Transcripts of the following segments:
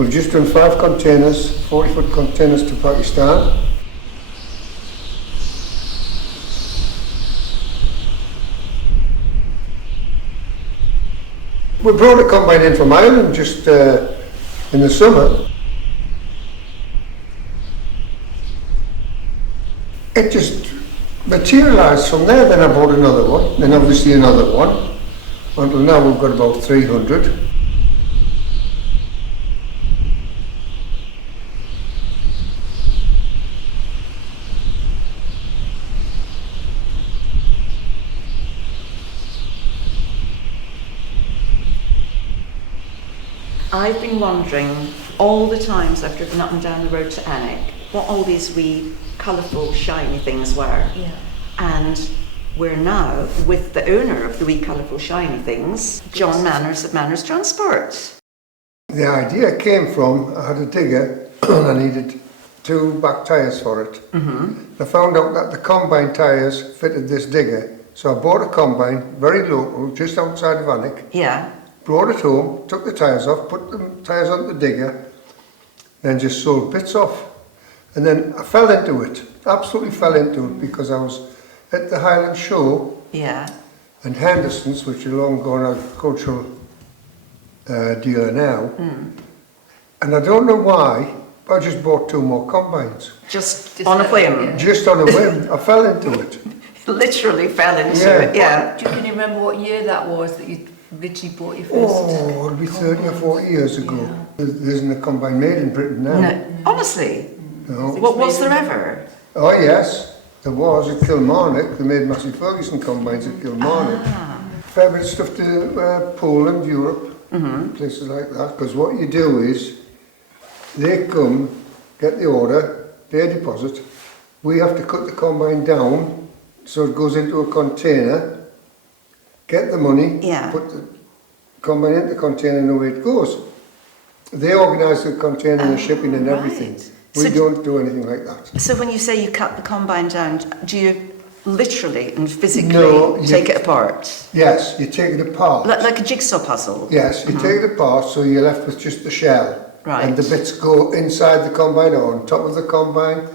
We've just done 5 containers, 40-foot containers to Pakistan. We brought a combine in from Ireland just in the summer. It just materialised from there. Then I bought another one, then obviously another one. Until now we've got about 300. I've been wondering all the times I've driven up and down the road to Alnwick what all these wee colourful shiny things were. Yeah. And we're now with the owner of the wee colourful shiny things, John Manners of Manners Transport. The idea came from, I had a digger and I needed 2 back tyres for it. I found out that the combine tyres fitted this digger, so I bought a combine, very local, just outside of Alnwick. Yeah. Brought it home, took the tyres off, put the tyres on the digger, then just sold bits off. And then I fell into it, absolutely fell into it, because I was at the Highland Show and Henderson's, which is a long-gone agricultural dealer now. And I don't know why, but I just bought 2 more combines. Just on a whim? Just on a whim, I fell into it. Literally fell into it, yeah. Can you remember what year that was that you literally bought your first? Oh, it'll be 30 or 40 years ago. Yeah. There isn't a combine made in Britain now. No, honestly? No. What was there ever? Oh yes, there was at Kilmarnock. They made Massey Ferguson combines at Kilmarnock. Fair bit of stuff to Poland, Europe, places like that. Because what you do is, they come, get the order, pay a deposit. We have to cut the combine down so it goes into a container, get the money, put the combine into the container and away it goes. They organise the container and the shipping and everything. We don't do anything like that. So when you say you cut the combine down, do you literally and physically take it apart? Yes, you take it apart. Like a jigsaw puzzle? Yes, you take it apart so you're left with just the shell. Right. And the bits go inside the combine or on top of the combine,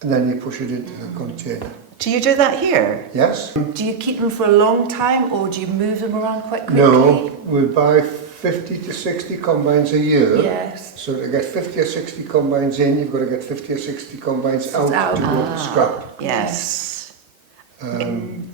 and then you push it into the container. Do you do that here? Yes. Do you keep them for a long time, or do you move them around quite quickly? No, we buy 50 to 60 combines a year. Yes. So to get 50 or 60 combines in, you've got to get 50 or 60 combines out to go to scrap. Yes.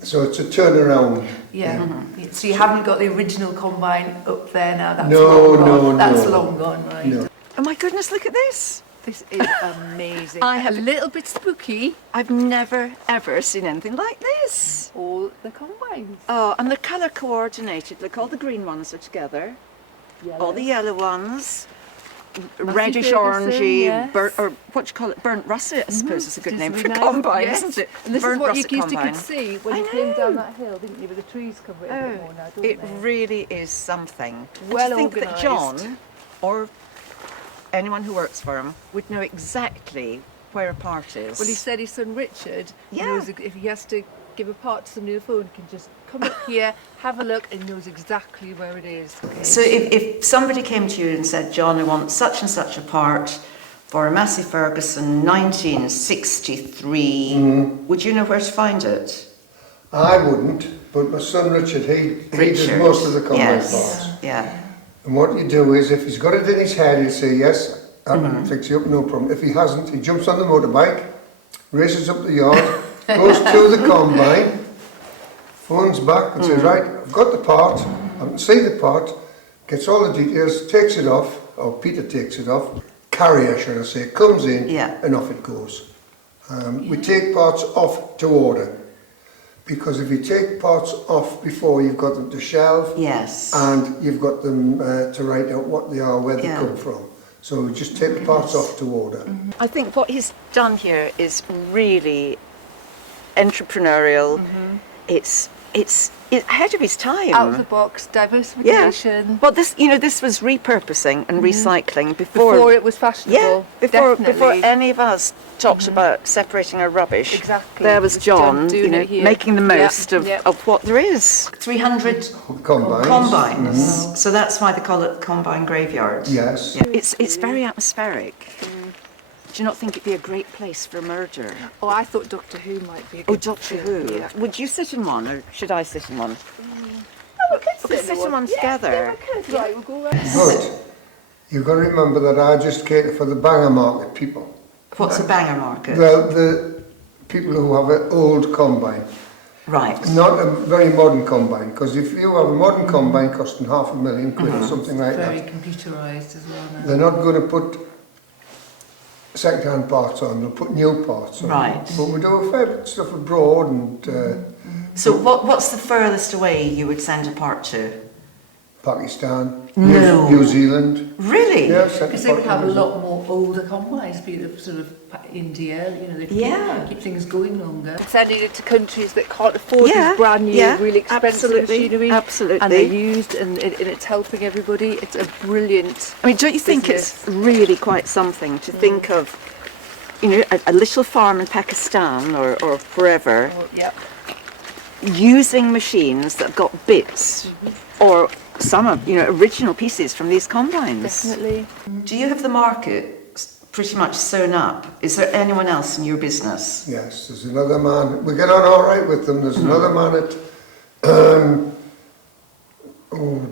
So it's a turnaround. Yeah. So you haven't got the original combine up there now? That's No, long gone. no, That's no. long gone, right? No. Oh my goodness, look at this. This is amazing. I have a little bit spooky. I've never ever seen anything like this. All the combines. Oh, and they're colour coordinated. Look, all the green ones are together. All the yellow ones. Reddish orangey, burnt, or what do you call it? Burnt russet, I suppose is a good name for a combine, isn't it? And this burnt is what you russet used to combine. could see when you came down that hill, didn't you? With the trees cover it a bit more now, don't It they? really is something. Well and to think that organised. John, or anyone who works for him, would know exactly where a part is. Well, he said his son Richard Yeah. knows if he has to give a part to somebody on the phone, he can just come up here, have a look, and knows exactly where it is. Okay. So if somebody came to you and said, John, I want such and such a part for a Massey Ferguson 1963, would you know where to find it? I wouldn't, but my son Richard, he does most of the combine parts. Yeah. And what you do is, if he's got it in his head, he'll say, yes, I can fix you up, no problem. If he hasn't, he jumps on the motorbike, races up the yard, goes to the combine, phones back and says, right, I've got the part, I can see the part, gets all the details, takes it off, or Peter takes it off, carrier, should I say, comes in, and off it goes. We take parts off to order, because if you take parts off before, you've got them to shelve, and you've got them to write out what they are, where they come from. So we just take the parts off to order. I think what he's done here is really entrepreneurial. It's it's ahead of his time. Out of the box, Yeah. diversification. Well, this was repurposing and recycling Before it was fashionable. Yeah, before definitely. any of us talked about separating our rubbish. Exactly. There was It's John, doing it here. making the Yep, most yep. of what there is. 300 Combines. combines. So that's why they call it combine graveyard. Yes. Yeah. It's very atmospheric. Do you not think it'd be a great place for a murder? Oh, I thought Doctor Who might be a Oh, good Doctor fit. Who. Yeah. Would you sit in one, or should I sit in one? We could sit in one together. Yeah, we could. Right, we'll go around. But you've got to remember that I just cater for the banger market people. What's a banger market? Well, the people who have an old combine, Right. not a very modern combine, because if you have a modern combine costing £500,000 or something like Very that, computerised as well now. they're not going to put second-hand parts on, they'll put new parts on. Right. But we do a fair bit of stuff abroad, and So what's the furthest away you would send a part to? Pakistan, No. New Zealand. Really? Yeah, sent Because to they would have a New Zealand. lot more older combines, be it sort of India, you know, they Yeah. keep things going longer. Sending it to countries that can't afford Yeah, this brand new, yeah, really expensive absolutely, machinery. absolutely. And they're used and it's helping everybody. It's a brilliant. I mean, don't you think business. it's really quite something to think of, a little farm in Pakistan or wherever, Oh, yeah. using machines that have got bits or some of, original pieces from these combines? Definitely. Do you have the market pretty much sewn up? Is there anyone else in your business? Yes, there's another man, we get on all right with them, there's another man at,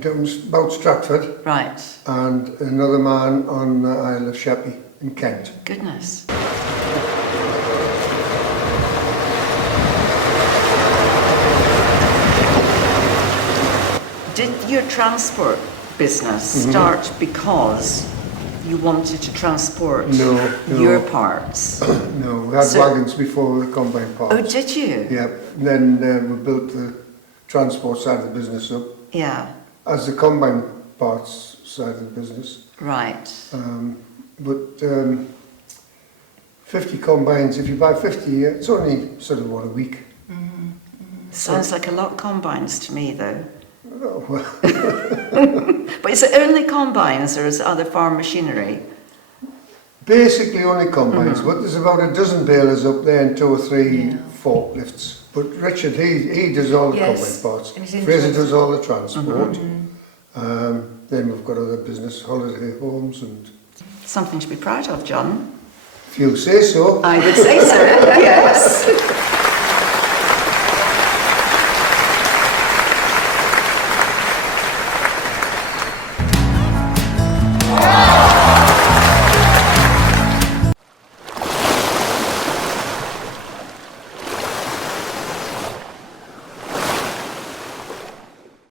down about Stratford, Right. and another man on the Isle of Sheppey in Kent. Goodness. Did your transport business start because you wanted to transport No, no. your parts? No, we had So- wagons before the combine parts. Oh, did you? Yeah, then we built the transport side of the business up Yeah, as the combine parts side of the business. right. But 50 combines, if you buy 50, it's only sort of one a week. Sounds like a lot of combines to me, though. Oh, well, But is it only combines or is it other farm machinery? basically only combines, but there's about a dozen balers up there and 2 or 3 Yeah. forklifts. But Richard, he does all the Yes, combine parts. and he's Fraser interested. does all the transport. Then we've got other business, holiday homes, and Something to be proud of, John. if you say so. I would say so, yes.